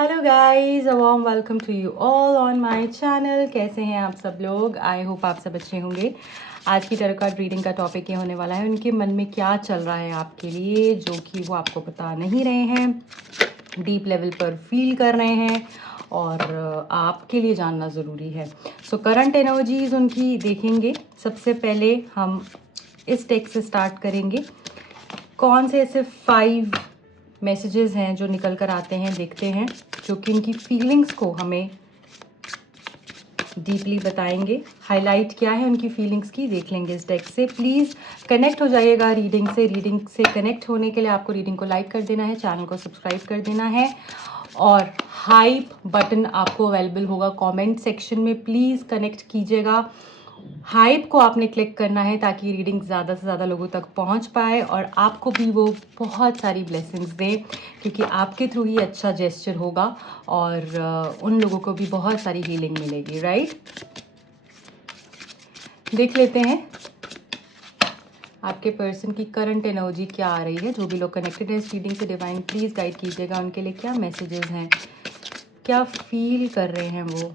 Hello guys, a warm welcome to you all on my channel. कैसे हैं आप सब लोग? आई होप आप सब अच्छे होंगे। आज की टैरो कार्ड रीडिंग का टॉपिक ये होने वाला है, उनके मन में क्या चल रहा है आपके लिए जो कि वो आपको बता नहीं रहे हैं, डीप लेवल पर फील कर रहे हैं और आपके लिए जानना ज़रूरी है। सो करंट एनर्जीज उनकी देखेंगे। सबसे पहले हम इस टेक से स्टार्ट करेंगे। कौन से ऐसे 5 मैसेजेस हैं जो निकल कर आते हैं, देखते हैं, जो कि उनकी फीलिंग्स को हमें डीपली बताएंगे। हाईलाइट क्या है उनकी फीलिंग्स की, देख लेंगे इस डेक से। प्लीज़ कनेक्ट हो जाइएगा रीडिंग से। रीडिंग से कनेक्ट होने के लिए आपको रीडिंग को लाइक कर देना है, चैनल को सब्सक्राइब कर देना है और हाइप बटन आपको अवेलेबल होगा कमेंट सेक्शन में। प्लीज़ कनेक्ट कीजिएगा। हाइप को आपने क्लिक करना है ताकि रीडिंग ज़्यादा से ज़्यादा लोगों तक पहुंच पाए और आपको भी वो बहुत सारी ब्लेसिंग्स दें, क्योंकि आपके थ्रू ही अच्छा जेस्चर होगा और उन लोगों को भी बहुत सारी हीलिंग मिलेगी। राइट, देख लेते हैं आपके पर्सन की करंट एनर्जी क्या आ रही है। जो भी लोग कनेक्टेड है इस रीडिंग से, डिवाइन प्लीज़ गाइड कीजिएगा उनके लिए क्या मैसेजेस हैं, क्या फील कर रहे हैं वो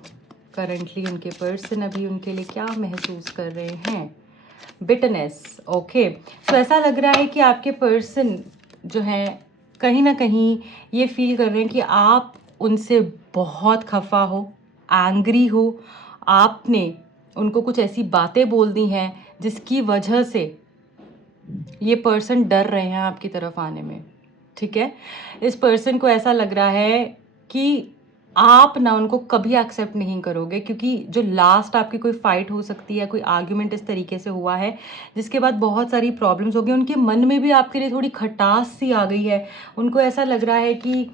करंटली। उनके पर्सन अभी उनके लिए क्या महसूस कर रहे हैं। Bitterness, okay. सो ऐसा लग रहा है कि आपके पर्सन जो है कहीं ना कहीं ये फील कर रहे हैं कि आप उनसे बहुत खफा हो, एंग्री हो। आपने उनको कुछ ऐसी बातें बोल दी हैं जिसकी वजह से ये पर्सन डर रहे हैं आपकी तरफ आने में। ठीक है, इस पर्सन को ऐसा लग रहा है कि आप ना उनको कभी एक्सेप्ट नहीं करोगे, क्योंकि जो लास्ट आपकी कोई फाइट हो सकती है, कोई आर्ग्यूमेंट इस तरीके से हुआ है जिसके बाद बहुत सारी प्रॉब्लम्स हो गई। उनके मन में भी आपके लिए थोड़ी खटास सी आ गई है। उनको ऐसा लग रहा है कि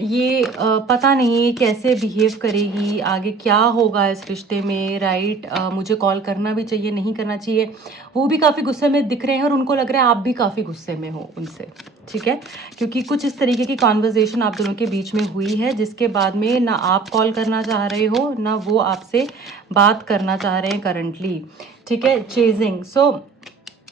ये पता नहीं कैसे बिहेव करेगी आगे, क्या होगा इस रिश्ते में। राइट, मुझे कॉल करना भी चाहिए, नहीं करना चाहिए। वो भी काफ़ी गुस्से में दिख रहे हैं और उनको लग रहा है आप भी काफ़ी गुस्से में हो उनसे। ठीक है, क्योंकि कुछ इस तरीके की कॉन्वर्जेशन आप दोनों के बीच में हुई है जिसके बाद में ना आप कॉल करना चाह रहे हो ना वो आपसे बात करना चाह रहे हैं करंटली। ठीक है, चेजिंग। सो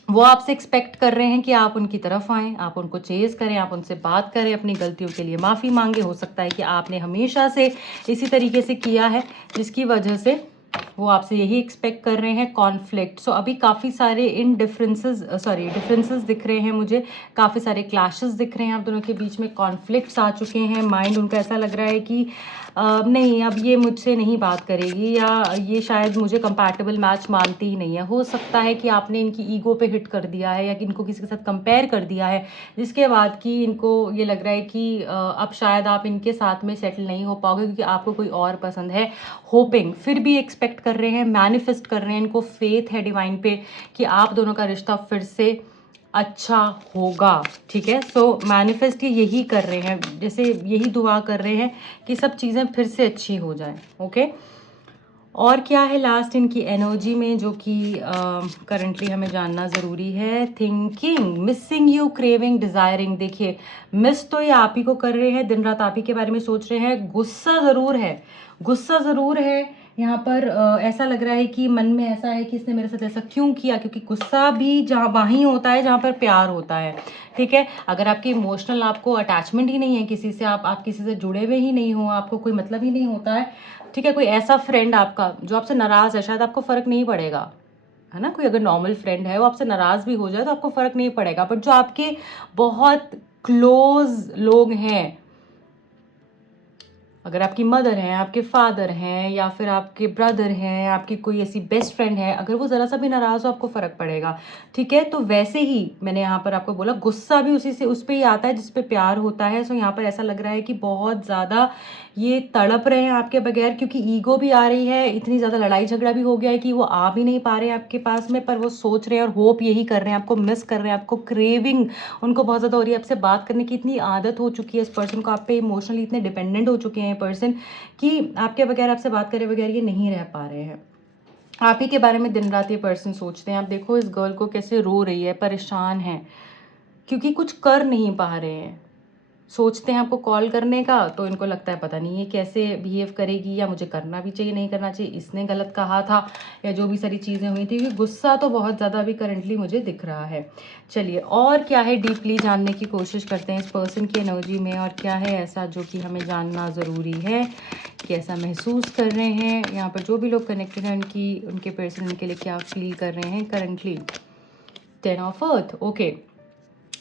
वो आपसे एक्सपेक्ट कर रहे हैं कि आप उनकी तरफ आएँ, आप उनको चेज़ करें, आप उनसे बात करें, अपनी गलतियों के लिए माफ़ी मांगे। हो सकता है कि आपने हमेशा से इसी तरीके से किया है जिसकी वजह से वो आपसे यही एक्सपेक्ट कर रहे हैं। कॉन्फ्लिक्ट, सो अभी काफ़ी सारे डिफरेंसेस दिख रहे हैं मुझे, काफ़ी सारे क्लैशेस दिख रहे हैं आप दोनों के बीच में, कॉन्फ्लिक्ट्स आ चुके हैं। माइंड उनका ऐसा लग रहा है कि नहीं, अब ये मुझसे नहीं बात करेगी या ये शायद मुझे कंपैटिबल मैच मानती ही नहीं है। हो सकता है कि आपने इनकी ईगो पे हिट कर दिया है या कि इनको किसी के साथ कंपेयर कर दिया है, जिसके बाद कि इनको ये लग रहा है कि अब शायद आप इनके साथ में सेटल नहीं हो पाओगे क्योंकि आपको कोई और पसंद है। होपिंग, फिर भी एक्सपेक्ट कर रहे हैं, मैनिफेस्ट कर रहे हैं, इनको फेथ है डिवाइन पे कि आप दोनों का रिश्ता फिर से अच्छा होगा। ठीक है, सो मैनिफेस्ट ये यही कर रहे हैं, जैसे यही दुआ कर रहे हैं कि सब चीज़ें फिर से अच्छी हो जाए। ओके, और क्या है लास्ट इनकी एनर्जी में जो कि करंटली हमें जानना ज़रूरी है। Thinking, missing you, craving, desiring. देखिए, मिस तो ये आप ही को कर रहे हैं, दिन रात आप ही के बारे में सोच रहे हैं। गुस्सा ज़रूर है, गुस्सा ज़रूर है यहाँ पर। ऐसा लग रहा है कि मन में ऐसा है कि इसने मेरे साथ ऐसा क्यों किया, क्योंकि गुस्सा भी जहाँ वहीं होता है जहाँ पर प्यार होता है। ठीक है, अगर आपकी इमोशनल आपको अटैचमेंट ही नहीं है किसी से, आप किसी से जुड़े हुए ही नहीं हो, आपको कोई मतलब ही नहीं होता है। ठीक है, कोई ऐसा फ्रेंड आपका जो आपसे नाराज़ है, शायद आपको फ़र्क नहीं पड़ेगा, है ना। कोई अगर नॉर्मल फ्रेंड है वो आपसे नाराज़ भी हो जाए तो आपको फ़र्क नहीं पड़ेगा, बट जो आपके बहुत क्लोज लोग हैं, अगर आपकी मदर हैं, आपके फादर हैं या फिर आपके ब्रदर हैं, आपकी कोई ऐसी बेस्ट फ्रेंड है, अगर वो ज़रा सा भी नाराज़ हो आपको फ़र्क पड़ेगा। ठीक है, तो वैसे ही मैंने यहाँ पर आपको बोला, गुस्सा भी उसी से, उस पर ही आता है जिस पे प्यार होता है। सो यहाँ पर ऐसा लग रहा है कि बहुत ज़्यादा ये तड़प रहे हैं आपके बगैर, क्योंकि ईगो भी आ रही है, इतनी ज़्यादा लड़ाई झगड़ा भी हो गया है कि वो आ भी नहीं पा रहे हैं आपके पास में, पर वो सोच रहे हैं और होप यही कर रहे हैं, आपको मिस कर रहे हैं, आपको क्रेविंग उनको बहुत ज़्यादा हो रही है। आपसे बात करने की इतनी आदत हो चुकी है इस पर्सन को, आप पे इमोशनली इतने डिपेंडेंट हो चुके हैं पर्सन कि आपके बगैर, आपसे बात करे बगैर ये नहीं रह पा रहे हैं। आप ही के बारे में दिन रात ये पर्सन सोचते हैं। आप देखो इस गर्ल को कैसे रो रही है, परेशान है, क्योंकि कुछ कर नहीं पा रहे हैं। सोचते हैं आपको कॉल करने का, तो इनको लगता है पता नहीं ये कैसे बिहेव करेगी, या मुझे करना भी चाहिए नहीं करना चाहिए, इसने गलत कहा था, या जो भी सारी चीज़ें हुई थी। गुस्सा तो बहुत ज़्यादा अभी करंटली मुझे दिख रहा है। चलिए और क्या है डीपली जानने की कोशिश करते हैं इस पर्सन की एनर्जी में, और क्या है ऐसा जो कि हमें जानना ज़रूरी है, कैसा महसूस कर रहे हैं यहाँ पर जो भी लोग कनेक्टेड हैं, उनके पर्सन उनके लिए क्या फील कर रहे हैं currently. 10 of earth, okay.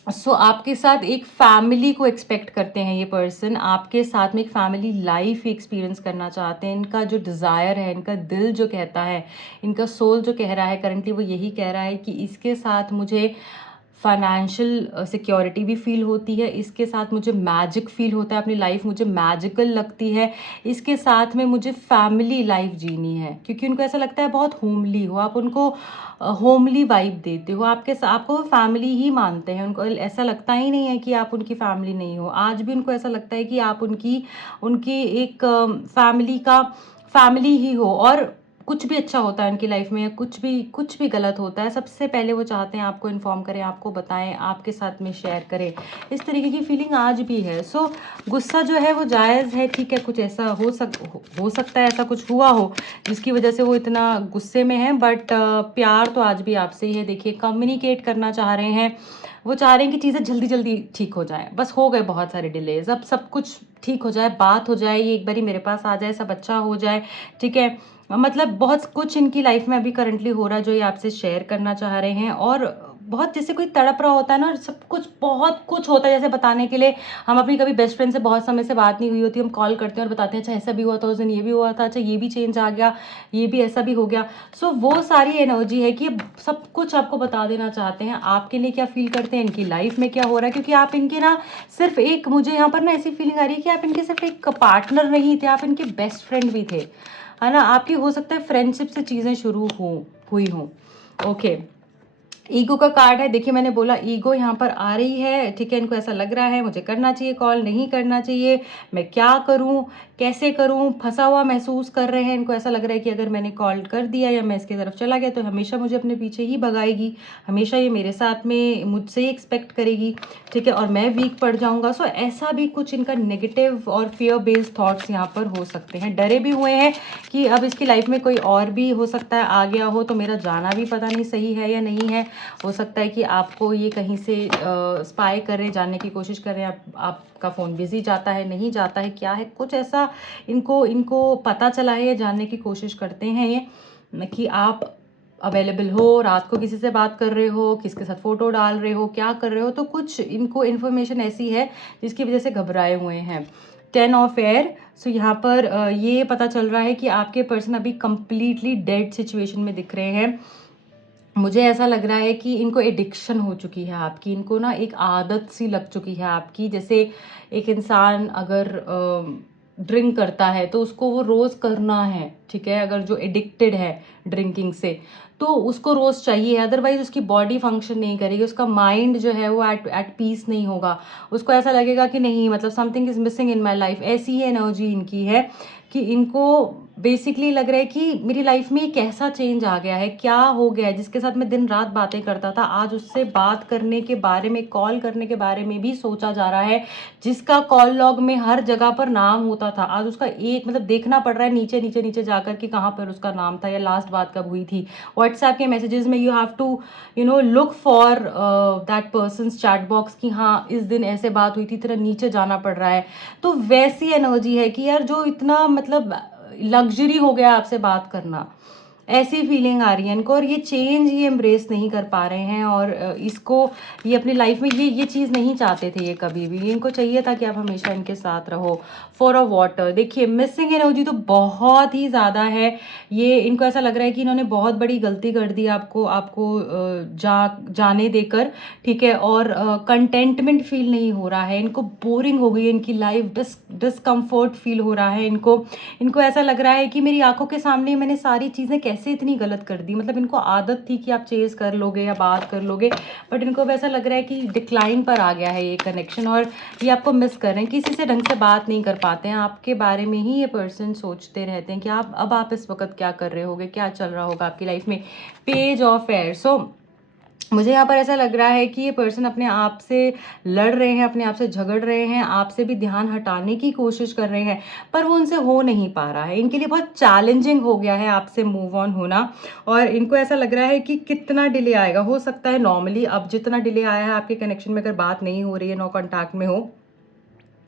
So आपके साथ एक फैमिली को एक्सपेक्ट करते हैं ये पर्सन, आपके साथ में एक फैमिली लाइफ एक्सपीरियंस करना चाहते हैं। इनका जो डिज़ायर है, इनका दिल जो कहता है, इनका सोल जो कह रहा है करंटली, वो यही कह रहा है कि इसके साथ मुझे फाइनेंशियल सिक्योरिटी भी फील होती है, इसके साथ मुझे मैजिक फील होता है, अपनी लाइफ मुझे मैजिकल लगती है, इसके साथ में मुझे फैमिली लाइफ जीनी है, क्योंकि उनको ऐसा लगता है बहुत होमली हो आप, उनको होमली वाइब देते हो, आपको फैमिली ही मानते हैं। उनको ऐसा लगता ही नहीं है कि आप उनकी फैमिली नहीं हो। आज भी उनको ऐसा लगता है कि आप उनकी एक फैमिली ही हो, और कुछ भी अच्छा होता है उनकी लाइफ में, कुछ भी गलत होता है, सबसे पहले वो चाहते हैं आपको इन्फॉर्म करें, आपको बताएं, आपके साथ में शेयर करें। इस तरीके की फीलिंग आज भी है। सो गुस्सा जो है वो जायज़ है, ठीक है, कुछ ऐसा हो सकता है, ऐसा कुछ हुआ हो जिसकी वजह से वो इतना गुस्से में है, बट प्यार तो आज भी आपसे ही है। देखिए कम्युनिकेट करना चाह रहे हैं, वो चाह रहे हैं कि चीज़ें जल्दी जल्दी ठीक हो जाए, बस हो गए बहुत सारे डिलेज, अब सब कुछ ठीक हो जाए, बात हो जाए, ये एक बारी मेरे पास आ जाए, सब अच्छा हो जाए, ठीक है। मतलब बहुत कुछ इनकी लाइफ में अभी करंटली हो रहा है जो ये आपसे शेयर करना चाह रहे हैं, और बहुत जैसे कोई तड़प रहा होता है ना, सब कुछ बहुत कुछ होता है जैसे बताने के लिए। हम अपनी कभी बेस्ट फ्रेंड से बहुत समय से बात नहीं हुई होती, हम कॉल करते हैं और बताते हैं अच्छा ऐसा भी हुआ था उस दिन, ये भी हुआ था, अच्छा ये भी चेंज आ गया, ये भी ऐसा भी हो गया। सो वो सारी एनर्जी है कि सब कुछ आपको बता देना चाहते हैं, आपके लिए क्या फील करते हैं, इनकी लाइफ में क्या हो रहा है, क्योंकि आप इनके ना सिर्फ एक, मुझे यहाँ पर ना ऐसी फीलिंग आ रही है कि आप इनके सिर्फ एक पार्टनर नहीं थे, आप इनके बेस्ट फ्रेंड भी थे, है ना। आपकी हो सकता है फ्रेंडशिप से चीज़ें शुरू हुई हों। ओके, ईगो का कार्ड है। देखिए मैंने बोला ईगो यहाँ पर आ रही है, ठीक है। इनको ऐसा लग रहा है मुझे करना चाहिए कॉल, नहीं करना चाहिए, मैं क्या करूँ, कैसे करूँ, फंसा हुआ महसूस कर रहे हैं। इनको ऐसा लग रहा है कि अगर मैंने कॉल कर दिया या मैं इसकी तरफ चला गया तो हमेशा मुझे अपने पीछे ही भगाएगी, हमेशा ये मेरे साथ में मुझसे ही एक्सपेक्ट करेगी, ठीक है, और मैं वीक पड़ जाऊँगा। सो ऐसा भी कुछ इनका नेगेटिव और फियर बेस्ड थॉट्स यहाँ पर हो सकते हैं। डरे भी हुए हैं कि अब इसकी लाइफ में कोई और भी हो सकता है आ गया हो, तो मेरा जाना भी पता नहीं सही है या नहीं है। हो सकता है कि आपको ये कहीं से स्पाई कर रहे, जानने की कोशिश कर रहे हैं, आपका फ़ोन बिजी जाता है, नहीं जाता है, क्या है, कुछ ऐसा इनको पता चला है या जानने की कोशिश करते हैं ये कि आप अवेलेबल हो, रात को किसी से बात कर रहे हो, किसके साथ फ़ोटो डाल रहे हो, क्या कर रहे हो। तो कुछ इनको इन्फॉर्मेशन ऐसी है जिसकी वजह से घबराए हुए हैं। 10 ऑफ एयर। सो यहाँ पर ये पता चल रहा है कि आपके पर्सन अभी कंप्लीटली डेड सिचुएशन में दिख रहे हैं। मुझे ऐसा लग रहा है कि इनको एडिक्शन हो चुकी है आपकी, इनको ना एक आदत सी लग चुकी है आपकी। जैसे एक इंसान अगर ड्रिंक करता है तो उसको वो रोज़ करना है, ठीक है। अगर जो एडिक्टेड है ड्रिंकिंग से तो उसको रोज़ चाहिए, अदरवाइज उसकी बॉडी फंक्शन नहीं करेगी, उसका माइंड जो है वो एट पीस नहीं होगा, उसको ऐसा लगेगा कि नहीं मतलब something is missing in my life. ऐसी ही एनर्जी इनकी है कि इनको बेसिकली लग रहा है कि मेरी लाइफ में एक ऐसा चेंज आ गया है, क्या हो गया है, जिसके साथ मैं दिन रात बातें करता था आज उससे बात करने के बारे में, कॉल करने के बारे में भी सोचा जा रहा है, जिसका कॉल लॉग में हर जगह पर नाम होता था आज उसका एक मतलब देखना पड़ रहा है नीचे नीचे नीचे जाकर कि कहाँ पर उसका नाम था या लास्ट बात कब हुई थी। व्हाट्सएप के मैसेजेस में you have to look for that person's chat box कि हाँ इस दिन ऐसे बात हुई थी, तेरा नीचे जाना पड़ रहा है। तो वैसी एनर्जी है कि यार जो इतना मतलब लग्जरी हो गया आपसे बात करना, ऐसी फीलिंग आ रही है इनको, और ये चेंज ये एम्ब्रेस नहीं कर पा रहे हैं, और इसको ये अपनी लाइफ में ये चीज़ नहीं चाहते थे ये कभी भी, इनको चाहिए था कि आप हमेशा इनके साथ रहो। फॉर अ वाटर, देखिए मिसिंग एनर्जी तो बहुत ही ज़्यादा है। ये इनको ऐसा लग रहा है कि इन्होंने बहुत बड़ी गलती कर दी आपको जाने देकर, ठीक है, और कंटेंटमेंट फील नहीं हो रहा है इनको, बोरिंग हो गई है इनकी लाइफ, डिसकम्फर्ट फील हो रहा है इनको ऐसा लग रहा है कि मेरी आंखों के सामने मैंने सारी चीज़ें कैसे इतनी गलत कर दी। मतलब इनको आदत थी कि आप चेज़ कर लोगे या बात कर लोगे, बट इनको वैसा लग रहा है कि डिक्लाइन पर आ गया है ये कनेक्शन, और ये आपको मिस कर रहे हैं, किसी से ढंग से बात नहीं कर पाते हैं, आपके बारे में ही ये पर्सन सोचते रहते हैं कि आप इस वक्त क्या कर रहे होगे, क्या चल रहा होगा आपकी लाइफ में। Page of air. सो मुझे यहाँ पर ऐसा लग रहा है कि ये पर्सन अपने आप से लड़ रहे हैं, अपने आप से झगड़ रहे हैं, आपसे भी ध्यान हटाने की कोशिश कर रहे हैं, पर वो उनसे हो नहीं पा रहा है। इनके लिए बहुत चैलेंजिंग हो गया है आपसे मूव ऑन होना, और इनको ऐसा लग रहा है कि कितना डिले आएगा। हो सकता है नॉर्मली अब जितना डिले आया है आपके कनेक्शन में, अगर बात नहीं हो रही है, नो कॉन्टैक्ट में हो,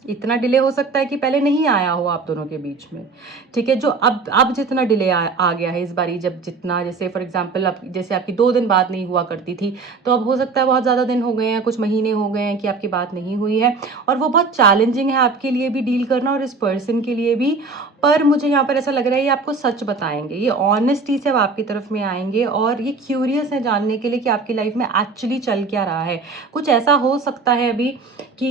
इतना डिले हो सकता है कि पहले नहीं आया हो आप दोनों के बीच में। ठीक है, जो अब जितना डिले आ गया है इस बारी, जब जितना, जैसे फॉर एग्जांपल अब जैसे आपकी 2 दिन बात नहीं हुआ करती थी, तो अब हो सकता है बहुत ज़्यादा दिन हो गए हैं, कुछ महीने हो गए हैं कि आपकी बात नहीं हुई है, और वो बहुत चैलेंजिंग है आपके लिए भी डील करना और इस पर्सन के लिए भी। पर मुझे यहाँ पर ऐसा लग रहा है ये आपको सच बताएंगे, ये ऑनेस्टी से अब आपकी तरफ में आएंगे, और ये क्यूरियस है जानने के लिए कि आपकी लाइफ में एक्चुअली चल क्या रहा है। कुछ ऐसा हो सकता है अभी कि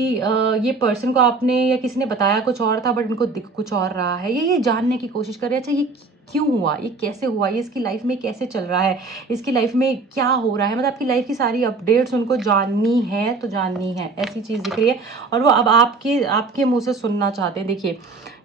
ये पर्सन को आपने या किसी ने बताया कुछ और था, बट इनको दिख कुछ और रहा है। ये जानने की कोशिश कर रहे हैं, अच्छा ये क्यों हुआ, ये कैसे हुआ, ये इसकी लाइफ में कैसे चल रहा है, इसकी लाइफ में क्या हो रहा है, मतलब आपकी लाइफ की सारी अपडेट्स उनको जाननी है, तो जाननी है, ऐसी चीज़ दिख रही है। और वो अब आपके मुंह से सुनना चाहते हैं। देखिए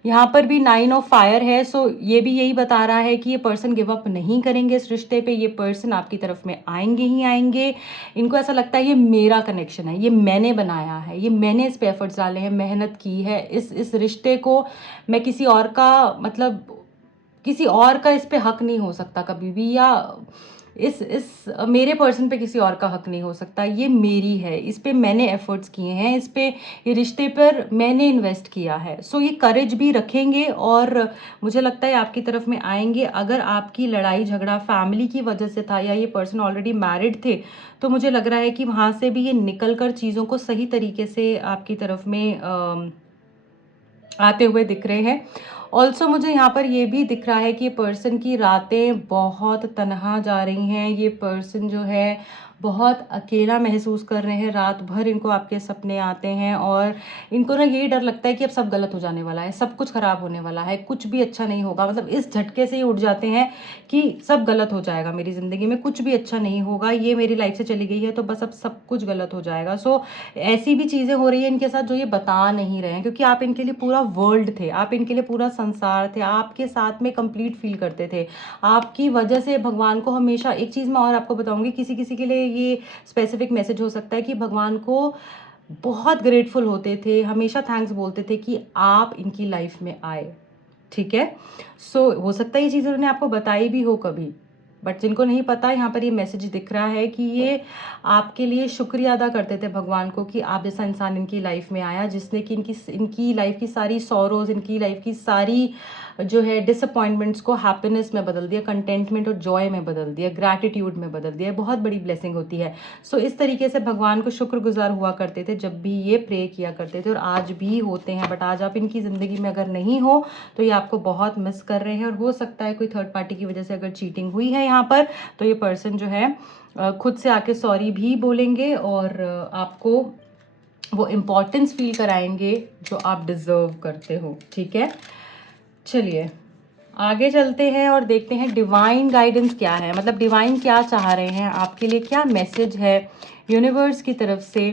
यहाँ पर भी 9 ऑफ फायर है, सो ये भी यही बता रहा है कि ये पर्सन गिव अप नहीं करेंगे इस रिश्ते पे, ये पर्सन आपकी तरफ में आएंगे ही आएंगे। इनको ऐसा लगता है ये मेरा कनेक्शन है, ये मैंने बनाया है, ये मैंने इस पे एफर्ट्स डाले हैं, मेहनत की है, इस रिश्ते को मैं किसी और का, मतलब किसी और का इस पे हक नहीं हो सकता कभी भी, या इस मेरे पर्सन पे किसी और का हक नहीं हो सकता, ये मेरी है, इस पे मैंने एफर्ट्स किए हैं, इस पे, ये रिश्ते पर मैंने इन्वेस्ट किया है। सो ये करेज भी रखेंगे और मुझे लगता है आपकी तरफ में आएंगे। अगर आपकी लड़ाई झगड़ा फैमिली की वजह से था, या ये पर्सन ऑलरेडी मैरिड थे, तो मुझे लग रहा है कि वहाँ से भी ये निकल कर चीज़ों को सही तरीके से आपकी तरफ में आते हुए दिख रहे हैं। ऑल्सो मुझे यहाँ पर ये भी दिख रहा है कि ये पर्सन की रातें बहुत तनहा जा रही हैं, ये पर्सन जो है बहुत अकेला महसूस कर रहे हैं, रात भर इनको आपके सपने आते हैं, और इनको ना यही डर लगता है कि अब सब गलत हो जाने वाला है, सब कुछ खराब होने वाला है, कुछ भी अच्छा नहीं होगा, मतलब इस झटके से ही उठ जाते हैं कि सब गलत हो जाएगा, मेरी ज़िंदगी में कुछ भी अच्छा नहीं होगा, ये मेरी लाइफ से चली गई है तो बस अब सब कुछ गलत हो जाएगा। सो ऐसी भी चीज़ें हो रही है इनके साथ जो ये बता नहीं रहे हैं, क्योंकि आप इनके लिए पूरा वर्ल्ड थे, आप इनके लिए पूरा संसार थे, आपके साथ में कंप्लीट फील करते थे। आपकी वजह से भगवान को हमेशा, एक चीज़ मैं और आपको बताऊंगी, किसी किसी के लिए ये स्पेसिफिक मैसेज हो सकता है कि भगवान को बहुत ग्रेटफुल होते थे, हमेशा थैंक्स बोलते थे कि आप इनकी लाइफ में आए। ठीक है, सो हो सकता है ये चीज़ उन्होंने आपको बताई भी हो कभी, बट जिनको नहीं पता, यहाँ पर ये मैसेज दिख रहा है कि ये आपके लिए शुक्रिया अदा करते थे भगवान को कि आप जैसा इंसान इनकी लाइफ में आया, जिसने कि इनकी लाइफ की सारी सॉरोज, इनकी लाइफ की सारी जो है डिसअपॉइंटमेंट्स को हैप्पीनेस में बदल दिया, कंटेंटमेंट और जॉय में बदल दिया, ग्रैटिट्यूड में बदल दिया। बहुत बड़ी ब्लेसिंग होती है। सो इस तरीके से भगवान को शुक्रगुजार हुआ करते थे जब भी ये प्रे किया करते थे, और आज भी होते हैं। बट आज आप इनकी ज़िंदगी में अगर नहीं हो तो ये आपको बहुत मिस कर रहे हैं, और हो सकता है कोई थर्ड पार्टी की वजह से अगर चीटिंग हुई है यहाँ पर, तो ये पर्सन जो है खुद से आके सॉरी भी बोलेंगे, और आपको वो इम्पोर्टेंस फील कराएंगे जो आप डिज़र्व करते हो। ठीक है, चलिए आगे चलते हैं और देखते हैं डिवाइन गाइडेंस क्या है, मतलब डिवाइन क्या चाह रहे हैं आपके लिए, क्या मैसेज है यूनिवर्स की तरफ से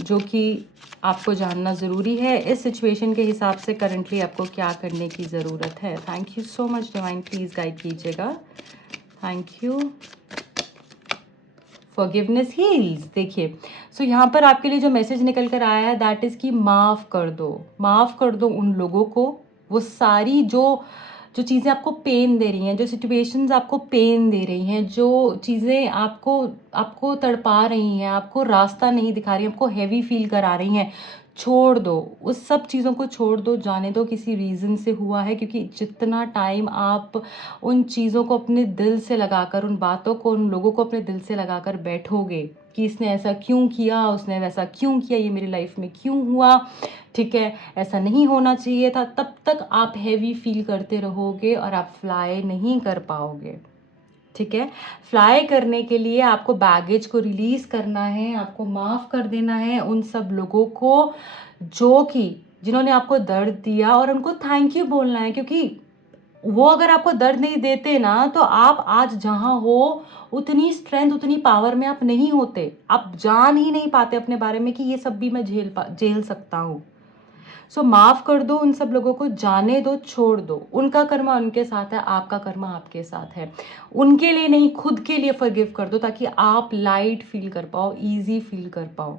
जो कि आपको जानना ज़रूरी है। इस सिचुएशन के हिसाब से करंटली आपको क्या करने की ज़रूरत है। Thank you so much divine, please guide कीजिएगा। Thank you. Forgiveness heals. देखिए, सो यहाँ पर आपके लिए जो मैसेज निकल कर आया है दैट इज़ कि माफ़ कर दो, माफ़ कर दो उन लोगों को, वो सारी जो चीज़ें आपको पेन दे रही हैं, जो सिचुएशंस आपको पेन दे रही हैं, जो चीज़ें आपको तड़पा रही हैं, आपको रास्ता नहीं दिखा रही, आपको हैवी फील करा रही हैं, छोड़ दो, उस सब चीज़ों को छोड़ दो, जाने दो किसी रीज़न से हुआ है। क्योंकि जितना टाइम आप उन चीज़ों को अपने दिल से लगाकर, उन बातों को, उन लोगों को अपने दिल से लगाकर बैठोगे कि इसने ऐसा क्यों किया, उसने वैसा क्यों किया, ये मेरी लाइफ में क्यों हुआ, ठीक है, ऐसा नहीं होना चाहिए था, तब तक आप हैवी फील करते रहोगे और आप फ्लाई नहीं कर पाओगे। ठीक है, फ्लाई करने के लिए आपको बैगेज को रिलीज करना है, आपको माफ़ कर देना है उन सब लोगों को जिन्होंने आपको दर्द दिया, और उनको थैंक यू बोलना है। क्योंकि वो अगर आपको दर्द नहीं देते ना, तो आप आज जहाँ हो उतनी स्ट्रेंथ, उतनी पावर में आप नहीं होते, आप जान ही नहीं पाते अपने बारे में कि ये सब भी मैं झेल सकता हूँ। सो माफ़ कर दो उन सब लोगों को, जाने दो, छोड़ दो। उनका कर्मा उनके साथ है, आपका कर्मा आपके साथ है। उनके लिए नहीं, खुद के लिए फॉरगिव कर दो, ताकि आप लाइट फील कर पाओ, ईजी फील कर पाओ।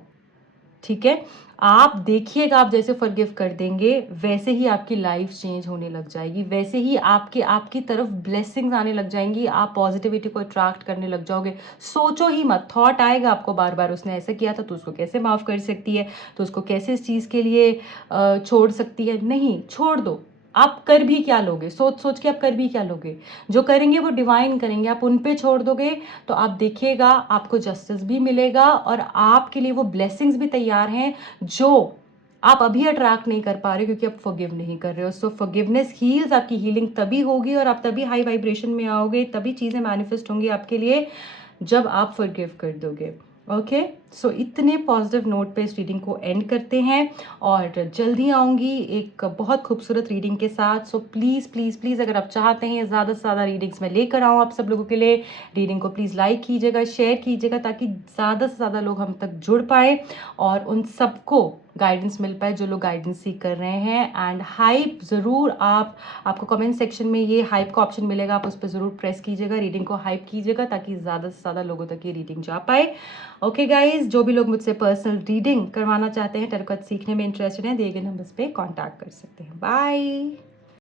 ठीक है, आप देखिएगा, आप जैसे फॉरगिव कर देंगे वैसे ही आपकी लाइफ चेंज होने लग जाएगी, वैसे ही आपके आपकी तरफ ब्लेसिंग्स आने लग जाएंगी, आप पॉजिटिविटी को अट्रैक्ट करने लग जाओगे। सोचो ही मत, थॉट आएगा आपको बार बार, उसने ऐसा किया था तो उसको कैसे माफ़ कर सकती है, तो उसको कैसे इस चीज़ के लिए छोड़ सकती है। नहीं, छोड़ दो। आप कर भी क्या लोगे, सोच सोच के आप कर भी क्या लोगे। जो करेंगे वो डिवाइन करेंगे, आप उन पे छोड़ दोगे तो आप देखिएगा आपको जस्टिस भी मिलेगा और आपके लिए वो ब्लेसिंग्स भी तैयार हैं जो आप अभी अट्रैक्ट नहीं कर पा रहे क्योंकि आप फॉरगिव नहीं कर रहे हो। सो फॉरगिवनेस हील्स, आपकी हीलिंग तभी होगी और आप तभी हाई वाइब्रेशन में आओगे, तभी चीज़ें मैनिफेस्ट होंगी आपके लिए जब आप फॉरगिव कर दोगे। ओके, सो इतने पॉजिटिव नोट पे इस रीडिंग को एंड करते हैं और जल्दी आऊँगी एक बहुत खूबसूरत रीडिंग के साथ। सो प्लीज़ प्लीज़ प्लीज़, अगर आप चाहते हैं ज़्यादा से ज़्यादा रीडिंग्स मैं लेकर आऊँ आप सब लोगों के लिए, रीडिंग को प्लीज़ लाइक कीजिएगा, शेयर कीजिएगा, ताकि ज़्यादा से ज़्यादा लोग हम तक जुड़ पाए और उन सबको गाइडेंस मिल पाए जो लोग गाइडेंस सीख कर रहे हैं। एंड हाइप ज़रूर, आपको कमेंट सेक्शन में ये हाइप का ऑप्शन मिलेगा, आप उस पर ज़रूर प्रेस कीजिएगा, रीडिंग को हाइप कीजिएगा ताकि ज़्यादा से ज़्यादा लोगों तक ये रीडिंग जा पाए। ओके गाइज, जो भी लोग मुझसे पर्सनल रीडिंग करवाना चाहते हैं, टैरो कार्ड सीखने में इंटरेस्टेड हैं, दिए गए नंबर्स पे कांटेक्ट कर सकते हैं। बाय।